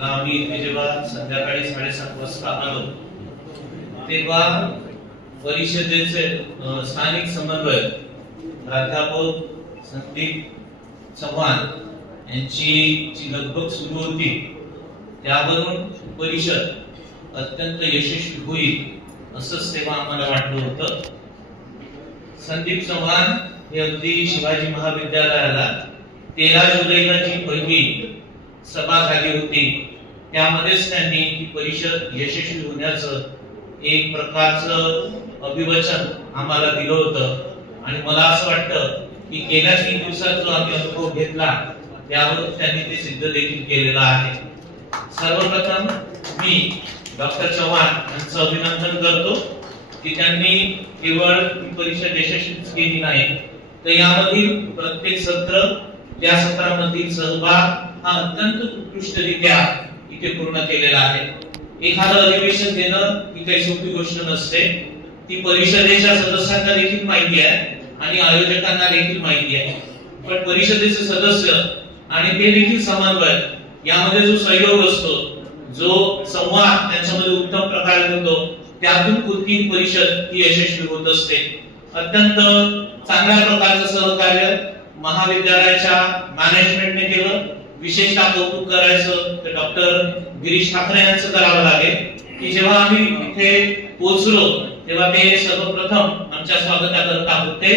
आम्ही इथे जेव्हा संध्याकाळी 7:30 वाजता आलो तेव्हा परिषदेचे स्थानिक समन्वयक प्राध्यापक संदीप चव्हाण यांची जी लगबग सुरू होती त्यावरून परिषद अत्यंत यशस्वी होईल असंच तेव्हा आम्हाला वाटलं होतं। संदीप चव्हाण हे अगदी शिवाजी महाविद्यालयाला 13 जुलैला जी पहिली सभा झाली होती त्यामध्येच त्यांनी ही परिषद यशस्वी होण्याचं एक प्रकारचं अभिवचन आम्हाला दिलं होतं आणि मला असं वाटतं की गेल्या 3 दिवसात जो आम्ही अनुभव घेतला त्यावर त्यांनी ते सिद्ध देखील केलेलं आहे। सर्वप्रथम मी डॉक्टर चव्हाण यांचं अभिनंदन करतो की त्यांनी केवळ ही परिषद यशस्वी केली नाही तर यामधील प्रत्येक सत्र त्या सत्रामधील सहभाग हा अत्यंत उत्कृष्टरित्या इथे पूर्ण केलेला आहे। एखादं अधिवेशन घेणं ही काही सोपी गोष्ट नसते, ती परिषदेच्या सदस्यांना देखील माहिती आहे आणि आयोजकांना देखील माहिती आहे, पण परिषदेचे सदस्य आणि ते देखील समन्वय यामध्ये जो सहयोग असतो, जो संवाद त्यांच्यामध्ये उत्तम प्रकारे होतो, त्यातून कोणतीही परिषद ही यशस्वी होत असते। अत्यंत चांगल्या प्रकारचं सहकार्य महाविद्यालयाच्या मॅनेजमेंटने केलं। विशेषतः कौतुक करायचं तर डॉक्टर गिरीश ठाकरे यांचं करावं लागेल की जेव्हा आम्ही इथे पोहोचलो तेव्हा ते सर्वप्रथम आमच्या स्वागताकरता होते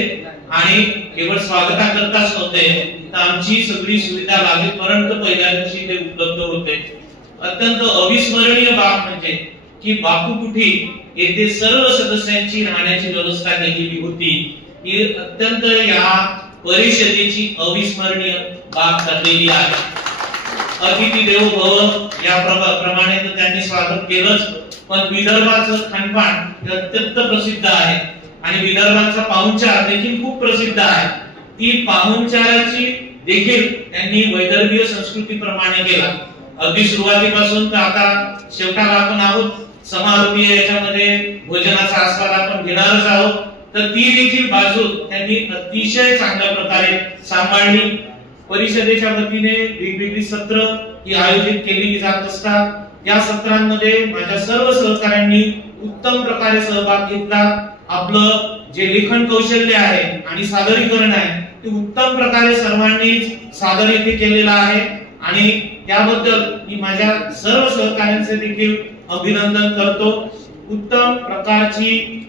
आणि केवळ स्वागताकरताच नव्हते तर आमची सगळी सुविधा लागेपर्यंत पहिल्या दिवशी ते उपलब्ध होते। अत्यंत अविस्मरणीय बाब म्हणजे की बापू कुठी येथे सर्व सदस्यांची राहण्याची व्यवस्था केलेली होती। ही अत्यंत या परिषदेची अविस्मरणीय बाब ठरलेली आहे। अतिथी देवो भव या प्रमाणे तर त्यांनी स्वागत केलंच, पण विदर्भाचं खानपान हे अत्यंत प्रसिद्ध आहे आणि विदर्भाचा पाहुणचार देखील खूप प्रसिद्ध आहे। ती पाहुणचाराची देखील त्यांनी वैदर्भीय संस्कृतीप्रमाणे केला। अगदी सुरुवातीपासून तर आता शेवटाला आपण आहोत, समारोपीय याच्यामध्ये भोजनाचा आस्वाद आपण घेणारच आहोत, तर ती देखील बाजू त्यांनी अतिशय चांगल्या प्रकारे सांभाळली। परिषदेच्या वतीने वेगवेगळी सत्र ही आयोजित केली जात असतात। या सत्रांमध्ये माझ्या सर्व सहकाऱ्यांनी उत्तम प्रकारे सहभाग घेतला। आपलं जे लेखन कौशल्य आहे आणि सादरीकरण आहे ते उत्तम प्रकारे सर्वांनी सादर इथे केलेलं आहे आणि त्याबद्दल मी माझ्या सर्व सहकाऱ्यांचे देखील अभिनंदन करतो। उत्तम प्रकारची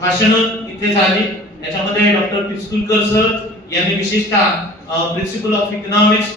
भाषणं इथे झाली। याच्यामध्ये डॉक्टर पिस्कुलकर सर यांनी विशेषतः प्रिन्सिपल ऑफ इकॉनॉमिक्स